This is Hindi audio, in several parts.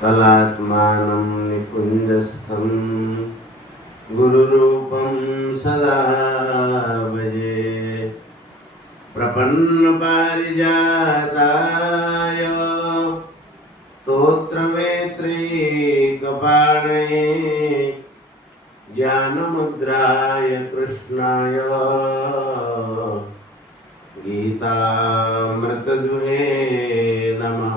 तलात्मानं निकुञ्जस्थं गुरुरूपं सदा भजे। प्रपन्नपारिजाताय स्तोत्रवेत्रैकपाणये ज्ञानमुद्राय कृष्णाय गीतामृतदुहे नमः।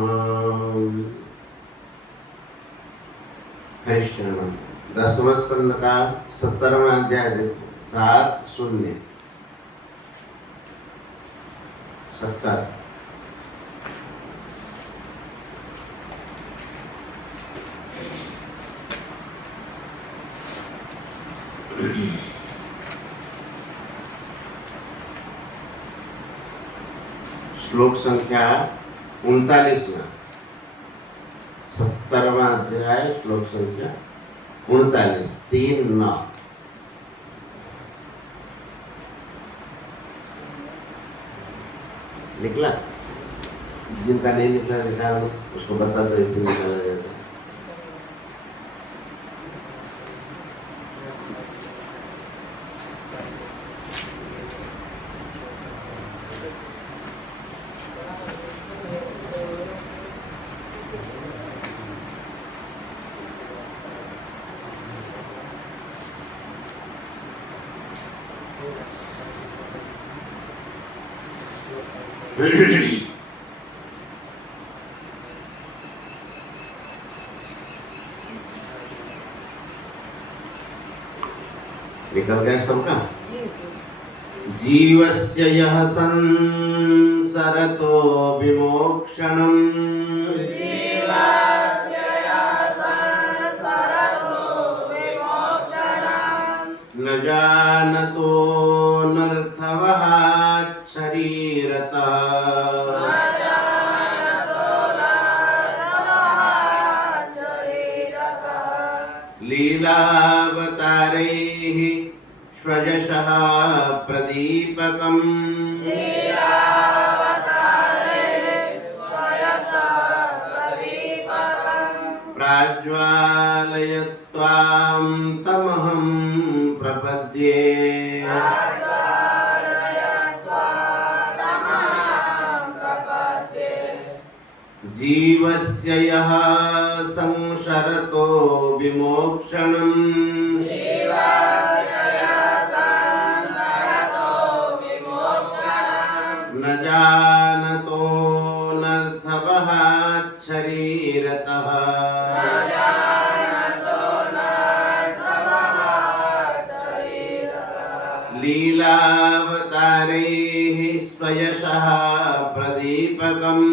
हरिशरणम 10वां स्कंद का 17वां अध्याय देखो 7-0 70। श्लोक संख्या 39 70वां अध्याय श्लोक संख्या 39 3-9 निकला। जिनका नहीं निकला निकाल दो, उसको बता दो, ऐसे निकाला जाता है। निकल गया सबका। जीवस्य यः संसरतो विमोक्षणम् न जानतो नर्थवः शरीरतः लीलावतारैः स्वयशः प्रदीपकम् प्राज्वालयत्वां तमहं प्रपद्ये। जीवस्य यः संसरतो विमोक्षणम् न जानतो नर्थवः शरीरतः लीलावतारैः स्वयशः प्रदीपकम्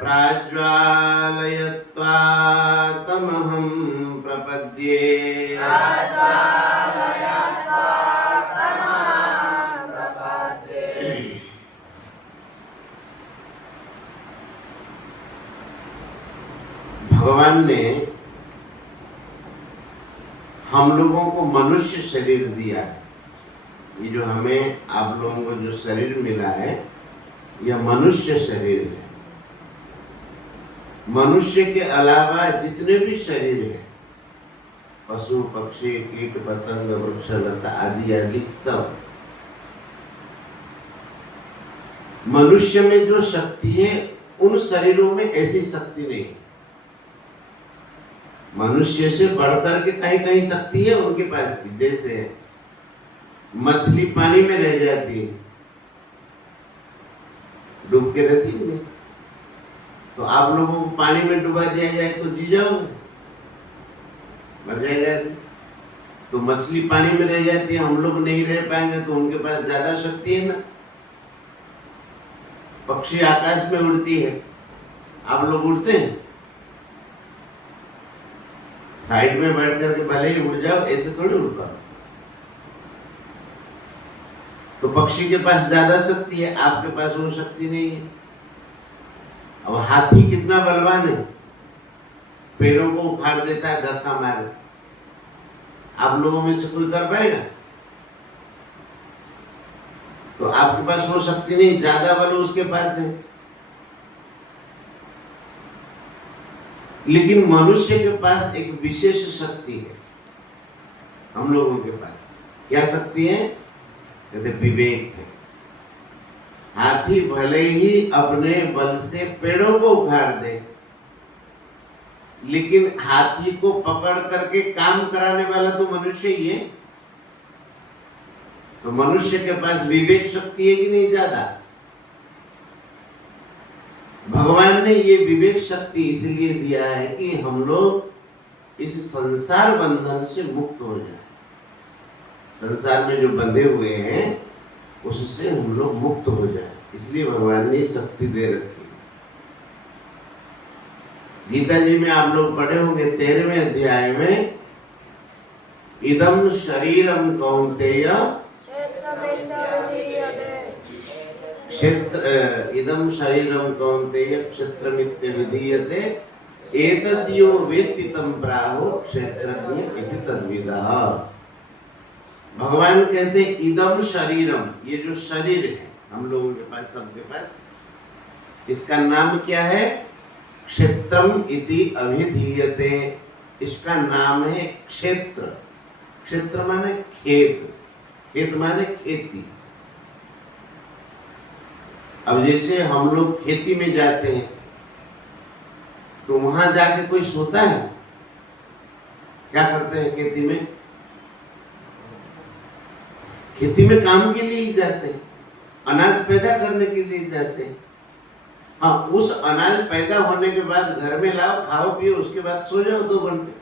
प्राज्वालयत्वा तमहं प्रपद्ये। भगवान ने हम लोगों को मनुष्य शरीर दिया है। ये जो हमें आप लोगों को जो शरीर मिला है यह मनुष्य शरीर है। मनुष्य के अलावा जितने भी शरीर हैं, पशु पक्षी कीट पतंग वृक्ष लता आदि आदि सब, मनुष्य में जो शक्ति है उन शरीरों में ऐसी शक्ति नहीं। मनुष्य से बढ़कर के कहीं कहीं शक्ति है उनके पास भी। जैसे मछली पानी में रह जाती है, डूब के रहती है, तो आप लोगों को पानी में डुबा दिया जाए तो जी जाओगे, मर जाएगा। तो मछली पानी में रह जाती है, हम लोग नहीं रह पाएंगे, तो उनके पास ज्यादा शक्ति है ना। पक्षी आकाश में उड़ती है, आप लोग उड़ते हैं, साइड में बैठ करके भले ही उड़ जाओ, ऐसे थोड़ी उड़ पाओ। तो पक्षी के पास ज्यादा शक्ति है, आपके पास वो शक्ति नहीं है। अब हाथी कितना बलवान है, पैरों को उखाड़ देता है धक्का मारे। आप लोगों में से कोई कर पाएगा? तो आपके पास वो शक्ति नहीं, ज्यादा बल उसके पास है। लेकिन मनुष्य के पास एक विशेष शक्ति है, हम लोगों के पास क्या शक्ति है? कहते विवेक है। हाथी भले ही अपने बल से पेड़ों को उखाड़ दे, लेकिन हाथी को पकड़ करके काम कराने वाला तो मनुष्य ही है। तो मनुष्य के पास विवेक शक्ति है कि नहीं ज्यादा? भगवान ने ये विवेक शक्ति इसलिए दिया है कि हम लोग इस संसार बंधन से मुक्त हो जाए। संसार में जो बंधे हुए हैं उससे हम लोग मुक्त हो जाए, इसलिए भगवान ने शक्ति दे रखी है। गीता जी में आप लोग पढ़े होंगे 13वें अध्याय में, इदम शरीरम कौन्तेय क्षेत्र, इदम शरीरम कौन्तेय क्षेत्रमित्य विधीयते एतद्यो वेत्ति तं प्राहो क्षेत्रज्ञ इति तद्विदः। भगवान कहते इदम शरीरम, ये जो शरीर है हम लोगों के पास, सबके पास, इसका नाम क्या है? क्षेत्रम इति अभिधीयते। इसका नाम है क्षेत्र। क्षेत्र माने खेत, खेत माने खेती। अब जैसे हम लोग खेती में जाते हैं तो वहां जाके कोई सोता है? क्या करते हैं खेती में? खेती में काम के लिए ही जाते हैं, अनाज पैदा करने के लिए जाते हैं। हाँ, उस अनाज पैदा होने के बाद घर में लाओ, खाओ पियो, उसके बाद सो जाओ 2 घंटे।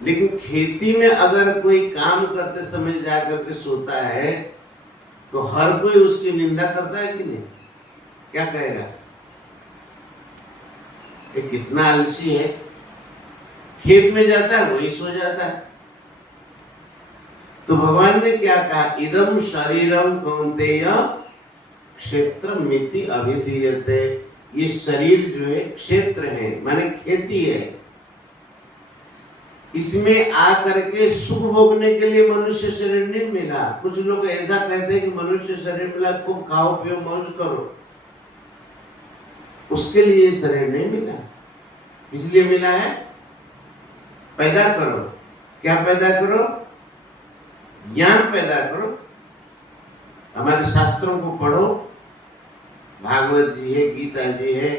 लेकिन खेती में अगर कोई काम करते समय जाकर के सोता है तो हर कोई उसकी निंदा करता है कि नहीं? क्या कहेगा? ये कितना आलसी है, खेत में जाता है वही सो जाता है। तो भगवान ने क्या कहा? इदम शरीरम कौन्तेय क्षेत्रमिति अभिधीयते। ये शरीर जो है क्षेत्र है, माने खेती है। इसमें आकर के सुख भोगने के लिए मनुष्य शरीर नहीं मिला। कुछ लोग ऐसा कहते हैं कि मनुष्य शरीर मिला, खूब खाओ पियो मौज करो, उसके लिए शरीर नहीं मिला। इसलिए मिला है पैदा करो। क्या पैदा करो? ज्ञान पैदा करो। हमारे शास्त्रों को पढ़ो, भागवत जी है, गीता जी है,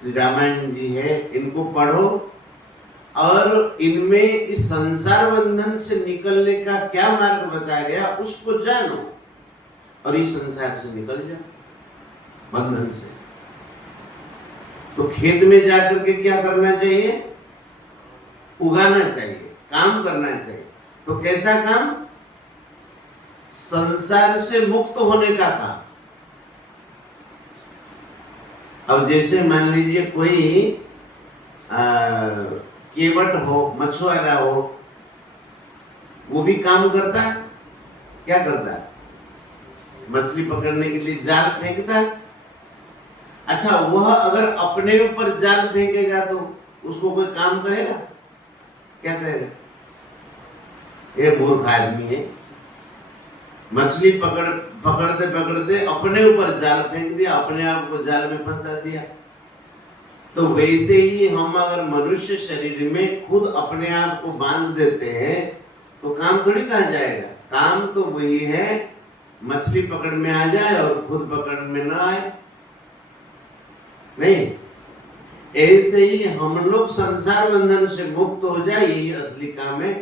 श्री रामायण जी है, इनको पढ़ो और इनमें इस संसार बंधन से निकलने का क्या मार्ग बताया गया उसको जानो और इस संसार से निकल जाओ बंधन से। तो खेत में जाकर के क्या करना चाहिए? उगाना चाहिए, काम करना चाहिए। तो कैसा काम? संसार से मुक्त होने का काम। अब जैसे मान लीजिए कोई केवट हो, मछुआरा हो, वो भी काम करता है। क्या करता है? मछली पकड़ने के लिए जाल फेंकता है। अच्छा, वह अगर अपने ऊपर जाल फेंकेगा तो उसको कोई काम कहेगा? क्या कहेगा? ये मूर्ख आदमी है, मछली पकड़ते पकड़ते अपने ऊपर जाल फेंक दिया, अपने आप को जाल में फंसा दिया। तो वैसे ही हम अगर मनुष्य शरीर में खुद अपने आप को बांध देते हैं तो काम थोड़ी कहा जाएगा। काम तो वही है, मछली पकड़ में आ जाए और खुद पकड़ में ना आए। नहीं, ऐसे ही हम लोग संसार बंधन से मुक्त हो जाए, यही असली काम है।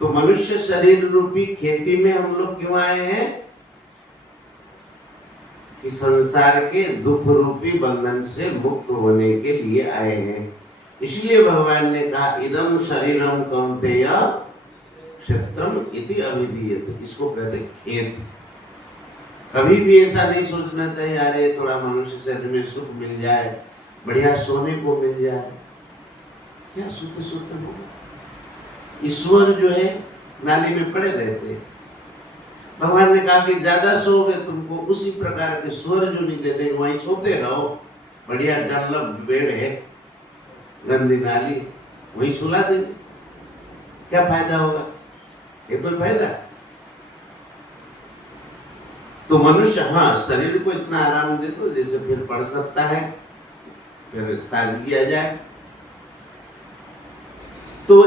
तो मनुष्य शरीर रूपी खेती में हम लोग क्यों आए हैं? कि संसार के दुख रूपी बंधन से मुक्त होने के लिए आए हैं। इसलिए भगवान ने कहा इदम शरीरम कौन्तेय क्षेत्रम इति अभिधीयते। इसको कहते खेत। कभी भी ऐसा नहीं सोचना चाहिए अरे थोड़ा मनुष्य शरीर में सुख मिल जाए, बढ़िया सोने को मिल जाए। क्या सोते सोते होगा? ईश्वर जो है नाली में पड़े रहते हैं। भगवान ने कहा कि ज्यादा सोओगे तुमको उसी प्रकार के स्वर जो नहीं दे देंगे, वहीं सोते रहो। बढ़िया डनलप बेड है, गंदी नाली, वहीं सुला देंगे। क्या फायदा होगा? ये कोई फायदा? तो मनुष्य हाँ शरीर को इतना आराम दे दो जैसे फिर पढ़ सकता है, फिर ताजगी आ जाए। तो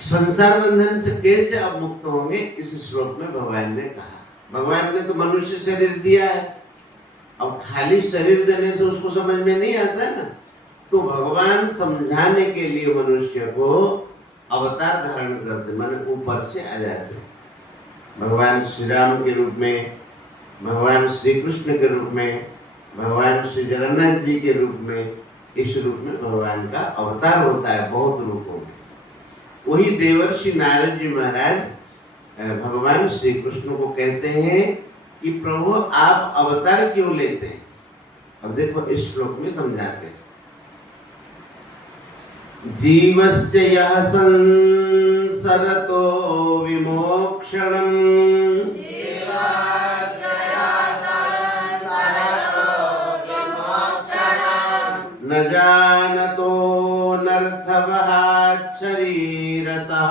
संसार बंधन से कैसे अब मुक्त होंगे, इस श्लोक में भगवान ने कहा। भगवान ने तो मनुष्य शरीर दिया है, अब खाली शरीर देने से उसको समझ में नहीं आता है ना, तो भगवान समझाने के लिए मनुष्य को अवतार धारण करते, माने ऊपर से आ जाते। भगवान श्री राम के रूप में, भगवान श्री कृष्ण के रूप में, भगवान श्री जगन्नाथ जी के रूप में, इस रूप में भगवान का अवतार होता है बहुत रूपों में। वही देवर्षि नारद जी महाराज भगवान श्री कृष्ण को कहते हैं कि प्रभु आप अवतार क्यों लेते हैं। अब देखो इस श्लोक में समझाते हैं। जीवस्य यः संसरतो विमोक्षणम् न जानतो नर्थवहात् शरीरतः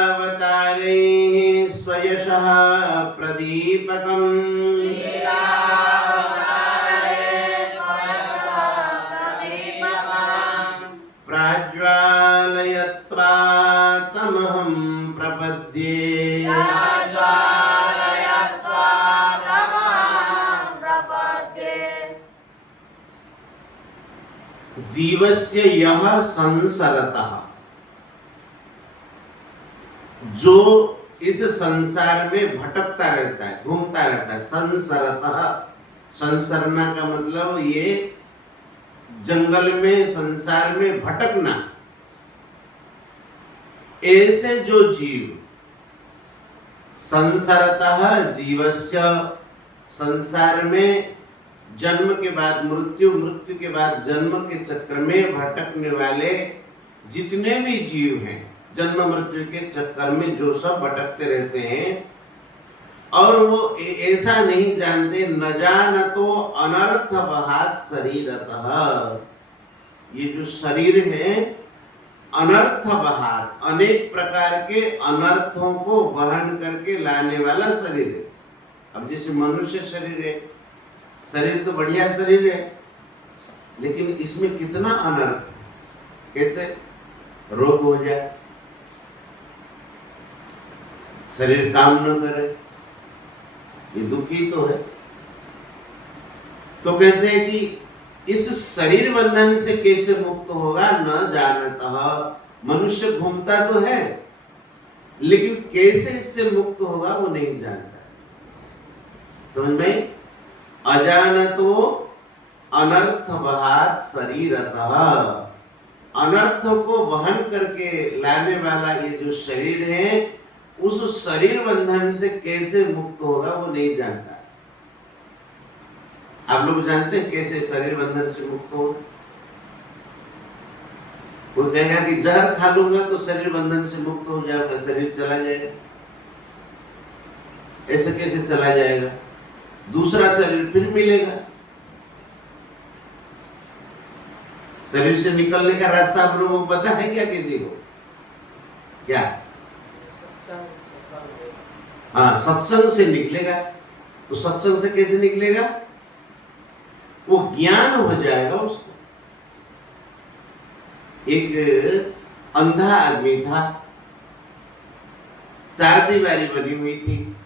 लीलावतारैः स्वयशः प्रदीपकम् प्राज्वालयत्वा तमहं प्रपद्ये। जीवस्य यः संसरतः, जो इस संसार में भटकता रहता है, घूमता रहता है। संसरतः, संसरना का मतलब ये जंगल में संसार में भटकना। ऐसे जो जीव संसरतः जीवस्य, संसार में जन्म के बाद मृत्यु, मृत्यु के बाद जन्म के चक्र में भटकने वाले जितने भी जीव हैं, जन्म मृत्यु के चक्कर में जो सब भटकते रहते हैं, और वो ऐसा नहीं जानते, न जानतो अनर्थवहात् शरीरतः, ये जो शरीर है अनर्थवहात्, अनेक प्रकार के अनर्थों को वहन करके लाने वाला शरीर है। अब जैसे मनुष्य शरीर है, शरीर तो बढ़िया शरीर है, लेकिन इसमें कितना अनर्थ है। कैसे? रोग हो जाए, शरीर काम न करे, ये दुखी तो है। तो कहते हैं कि इस शरीर बंधन से कैसे मुक्त होगा, न जानतः। मनुष्य घूमता तो है, लेकिन कैसे इससे मुक्त होगा वो नहीं जानता। समझ में? अजानतो अनर्थवहात् शरीरतः, अनर्थ को वहन करके लाने वाला ये जो शरीर है, उस शरीर बंधन से कैसे मुक्त होगा वो नहीं जानता। आप लोग जानते हैं कैसे शरीर बंधन से मुक्त होगा? वो कहेगा कि जहर खा लूंगा तो शरीर बंधन से मुक्त हो जाएगा, शरीर चला जाएगा। ऐसे कैसे चला जाएगा? दूसरा शरीर फिर मिलेगा। शरीर से निकलने का रास्ता आप लोगों को पता है क्या? किसी को क्या? हाँ, सत्संग से निकलेगा। तो सत्संग से कैसे निकलेगा? वो ज्ञान हो जाएगा उसको। एक अंधा आदमी था, चार दीवारी बनी हुई थी,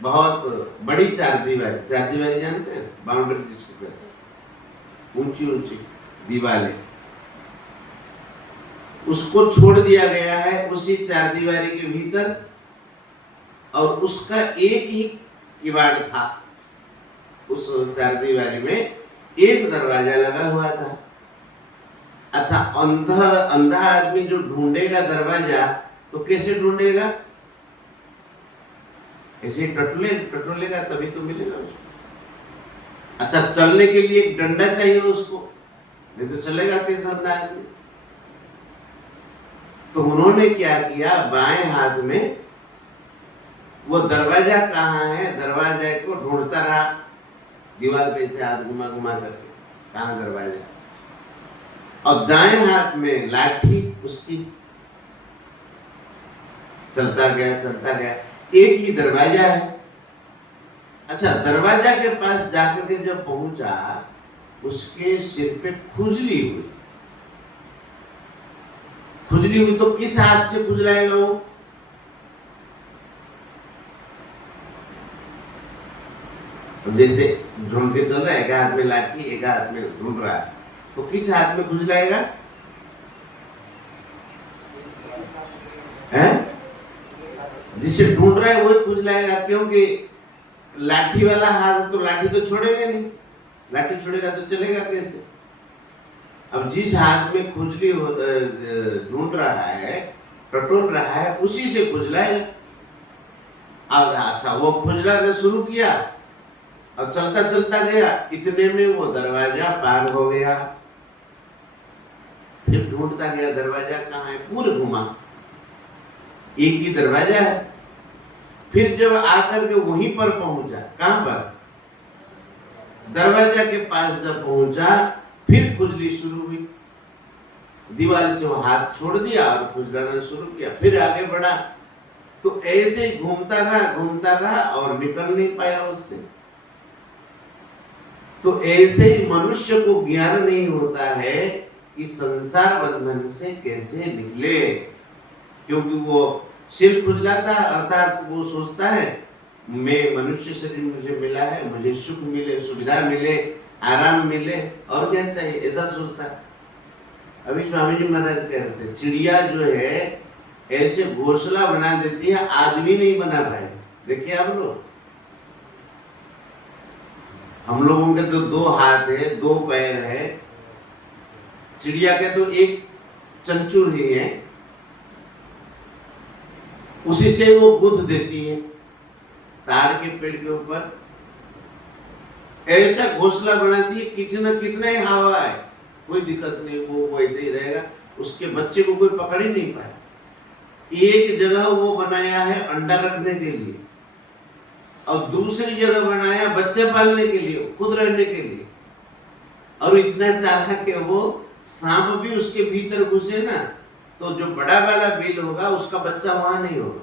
बहुत बड़ी चार दीवारी। चार दीवारी जानते हैं? बाउंड्री जिसको कहते हैं, ऊंची ऊंची दीवारें। उसको छोड़ दिया गया है उसी चार दीवारी के भीतर, और उसका एक ही किवाड़ था। उस चार दीवारी में एक दरवाजा लगा हुआ था। अच्छा, अंधा आदमी जो ढूंढेगा दरवाजा, तो कैसे ढूंढेगा? ऐसे टटोलेगा तभी तो मिलेगा उसको। अच्छा, चलने के लिए एक डंडा चाहिए उसको, नहीं तो चलेगा कैसे अंधा आदमी? तो उन्होंने क्या किया, बाएं हाथ में वो दरवाजा कहाँ है, दरवाजे को ढूंढता रहा, दीवार पे से हाथ घुमा घुमा करके, कहाँ दरवाजा, और दाएं हाथ में लाठी उसकी। चलता गया, एक ही दरवाजा है। अच्छा, दरवाजा के पास जाकर के जब पहुंचा, उसके सिर पे खुजली हुई तो किस हाथ से खुजलाएगा वो? जैसे ढूंढ के चल रहा है, एक हाथ में लाठी, एक हाथ में ढूंढ रहा है, तो किस हाथ में खुजलाएगा? है जिसे ढूंढ रहा है वही खुजलाएगा, क्योंकि लाठी वाला हाथ तो लाठी तो छोड़ेगा नहीं, लाठी छोड़ेगा तो चलेगा कैसे? अब जिस हाथ में खुजली ढूंढ रहा है, टटोल रहा है, उसी से खुजलाएगा। अब अच्छा, वो खुजलाना शुरू किया और चलता चलता गया, इतने में वो दरवाजा पार हो गया। फिर ढूंढता गया दरवाजा कहाँ है, पूरे घुमा, एक ही दरवाजा है। फिर जब आकर के वहीं पर पहुंचा, कहां पर? दरवाजा के पास जब पहुंचा, फिर खुजली शुरू हुई। दीवार से वो हाथ छोड़ दिया और खुजलाना शुरू किया, फिर आगे बढ़ा। तो ऐसे ही घूमता रहा और निकल नहीं पाया उससे। तो ऐसे ही मनुष्य को ज्ञान नहीं होता है कि संसार बंधन से कैसे निकले, क्योंकि वो सिर खुजलाता है, अर्थात वो सोचता है मैं मनुष्य शरीर मुझे मिला है, मुझे सुख मिले, सुविधा मिले, आराम मिले, और क्या चाहिए, ऐसा सोचता है। अभी स्वामी जी महाराज कह रहे थे, चिड़िया जो है ऐसे घोंसला बना देती है, आदमी नहीं बना पाए। देखिए आप लोग, हम लोगों के तो 2 हाथ है, 2 पैर है, चिड़िया के तो एक चंचुर ही है, उसी से वो गुथ देती है ताड़ के पेड़ के ऊपर, ऐसा घोंसला बनाती है, कितने हवा है, कोई दिक्कत नहीं, वो वैसे ही रहेगा, उसके बच्चे को कोई पकड़ ही नहीं पाए। एक जगह वो बनाया है अंडा रखने के लिए, और दूसरी जगह बनाया बच्चे पालने के लिए, खुद रहने के लिए। और इतना चालाक है वो, सांप भी उसके भीतर घुसे ना, तो जो बड़ा वाला बिल होगा उसका बच्चा वहां नहीं होगा।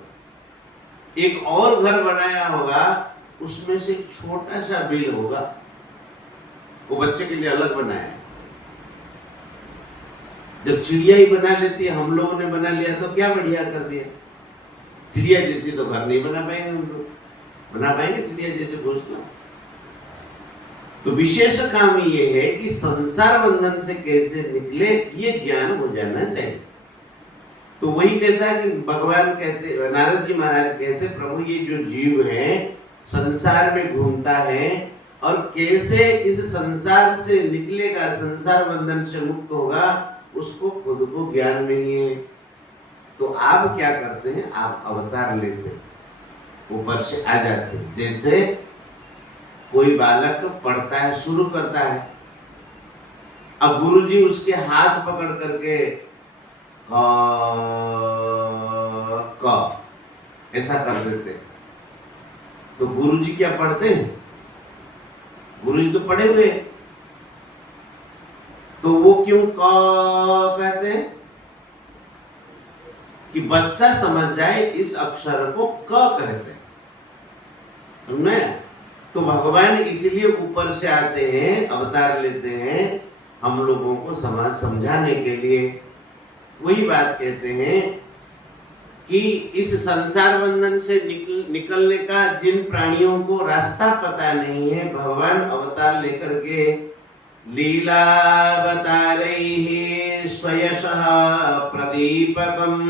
एक और घर बनाया होगा, उसमें से एक छोटा सा बिल होगा, वो बच्चे के लिए अलग बनाया है। जब चिड़िया ही बना लेती है, हम लोगों ने बना लिया तो क्या बढ़िया कर दिया। चिड़िया जैसी तो घर नहीं बना पाएंगे हम लोग, बना पाएंगे चिड़िया जैसे घोंसला? तो विशेष काम ये है कि संसार बंधन से कैसे निकले, ये ज्ञान हो जाना चाहिए। तो वही कहता है कि भगवान कहते, नारद जी महाराज कहते, प्रभु ये जो जीव है संसार में घूमता है, और कैसे इस संसार से निकलेगा, संसार बंधन से मुक्त होगा, उसको खुद को ज्ञान नहीं है। तो आप क्या करते हैं, आप अवतार लेते हैं, ऊपर से आ जाते हैं। जैसे कोई बालक पढ़ता है, शुरू करता है, अब गुरुजी उसके हाथ पकड़ करके क ऐसा कर देते हैं, तो गुरुजी क्या पढ़ते हैं? गुरुजी तो पढ़े हुए, तो वो क्यों क कहते हैं? कि बच्चा समझ जाए इस अक्षर को क कहते हैं, समझे? तो भगवान इसलिए ऊपर से आते हैं, अवतार लेते हैं, हम लोगों को समझाने के लिए। वही बात कहते हैं कि इस संसार बंधन से निकलने का जिन प्राणियों को रास्ता पता नहीं है, भगवान अवतार लेकर के लीलावतारैः स्वयशः प्रदीपकम्,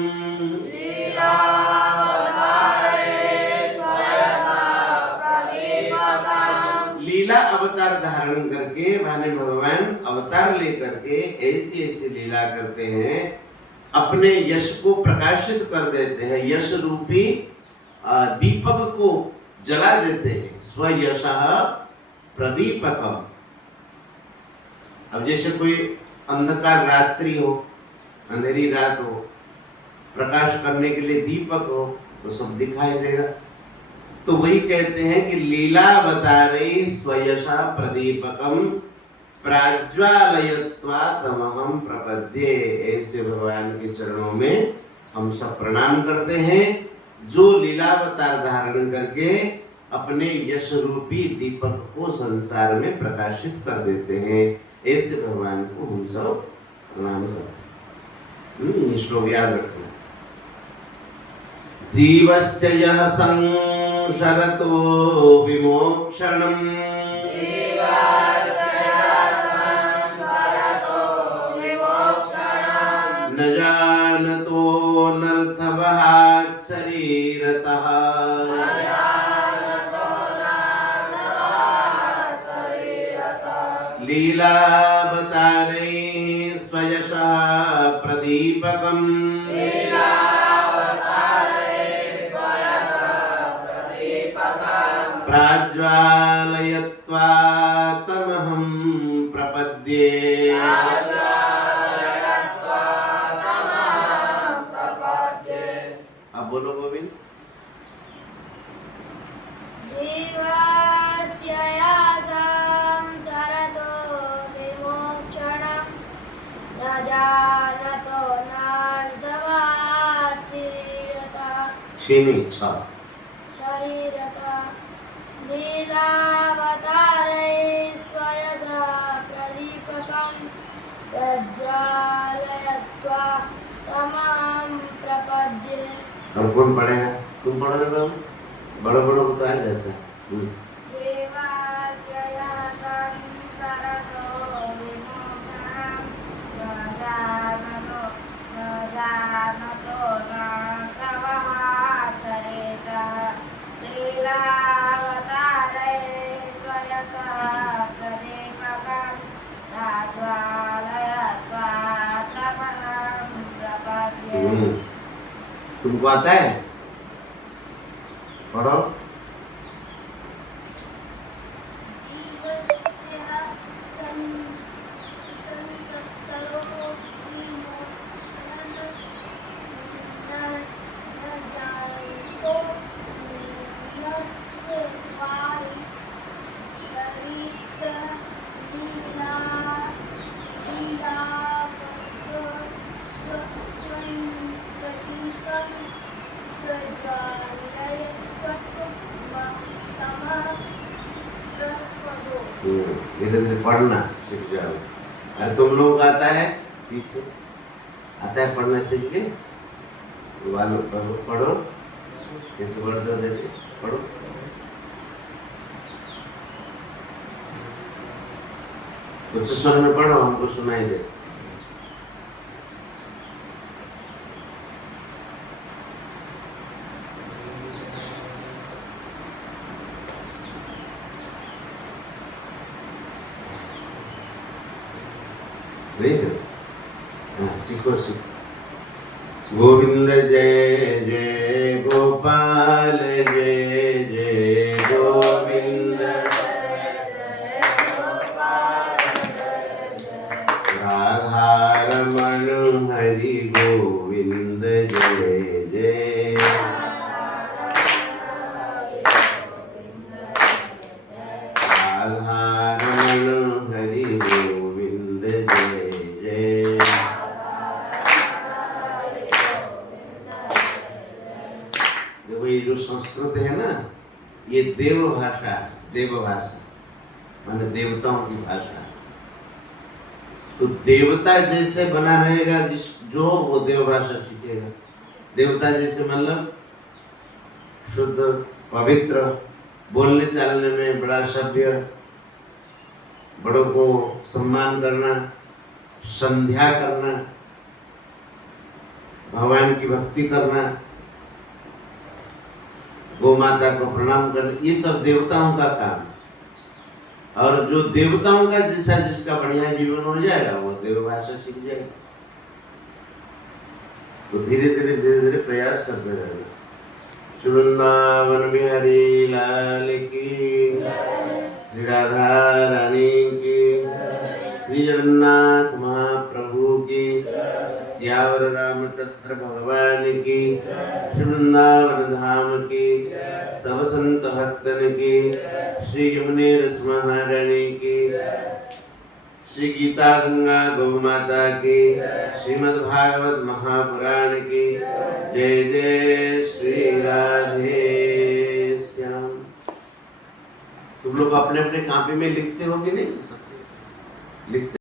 लीला अवतार धारण करके माने भगवान अवतार लेकर के ऐसी ऐसी लीला करते हैं, अपने यश को प्रकाशित कर देते हैं, यश रूपी दीपक को जला देते हैं। स्वयशः प्रदीपकम्। अब जैसे कोई अंधकार रात्रि हो, अंधेरी रात हो, प्रकाश करने के लिए दीपक हो, तो सब दिखाई देगा। तो वही कहते हैं कि लीलावतारे स्वयशा प्रदीपकम प्राज्वालयत्वा तमहम प्रपद्ये। ऐसे भगवान के चरणों में हम सब प्रणाम करते हैं, जो लीलावतार धारण करके अपने यश रूपी दीपक को संसार में प्रकाशित कर देते हैं। ऐसे भगवान को हम सब प्रणाम करते हैं। ये श्लोक याद रखना। जीवस्य यः संशरतो विमोक्षणम् न जानतो नर्थवहात् शरीरतः लीलावतारै स्वयशः प्रदीपकम् प्राज्वालयत्वा तमहं प्रपद्ये। अब बोलो गोविंद। जीवस्य संसरतो विमोक्षणं न जानतो नार्थवात् शरीरतः लीलावतारै स्वयसा प्रदीपकं प्रज्वालयत्वा तमहं प्रपद्ये। अब कौन पढ़ेगा? तुम पढ़ो रे बाबू, बड़ो बड़ो को तो आ जाता है। देवास्य संसरतो विमोक्षणं न जानतो नार्थवहात् शरीरतः लीलावतारै स्वयसा प्रदीपकं प्रज्वालयत्वा तमहं प्रपद्ये। तुमको आता है? पढ़ो। जीवस्य संसरतो विमोक्षणं न जानतो नार्थवात् शरीरतः स्वयं प्रदीपकं प्रज्वालयत्वा तमहं प्रपद्ये। धीरे धीरे पढ़ना सीख जाओ। अरे तुम लोग आता है? ठीक से आता है पढ़ना सीख के? वालों पढ़ो, कैसे पढ़ते हो? देखिए पढ़ो। उच्च स्वर में पढ़ो, हमको सुनाई दे। सीखो सीखो। गोविंद जय जय गोपाल जय जय गोविंद राधारमण हरि गोविंद जय जय। राधारमण हरि गोविंद जय जय। देखो ये जो संस्कृत है ना, ये देव भाषा है। देव भाषा माने देवताओं की भाषा। तो देवता जैसे बना रहेगा जो वो देव भाषा सीखेगा। देवता जैसे मतलब शुद्ध पवित्र, बोलने चालने में बड़ा सभ्य, बड़ों को सम्मान करना, संध्या करना, भगवान की भक्ति करना, गौ माता को प्रणाम करना, ये सब देवताओं का काम। और जो देवताओं का जैसा जिसका बढ़िया जीवन हो जाएगा वो देव भाषा सीख जाएगा। तो धीरे धीरे धीरे धीरे प्रयास करते रहना। श्री वृंदावन बिहारी लाल की, श्री राधा रानी की, श्री जगन्नाथ महाप्रभु की, सियावर रामचंद्र भगवान की, श्री वृंदावन धाम की, सब संत भक्तन की, श्री यमुने रस महारानी की। श्री गीता गंगा गौ माता की, श्रीमद् भागवत महापुराण की जय। जय श्री राधे श्याम। तुम लोग अपने अपने कॉपी में लिखते होगे नहीं? लिखते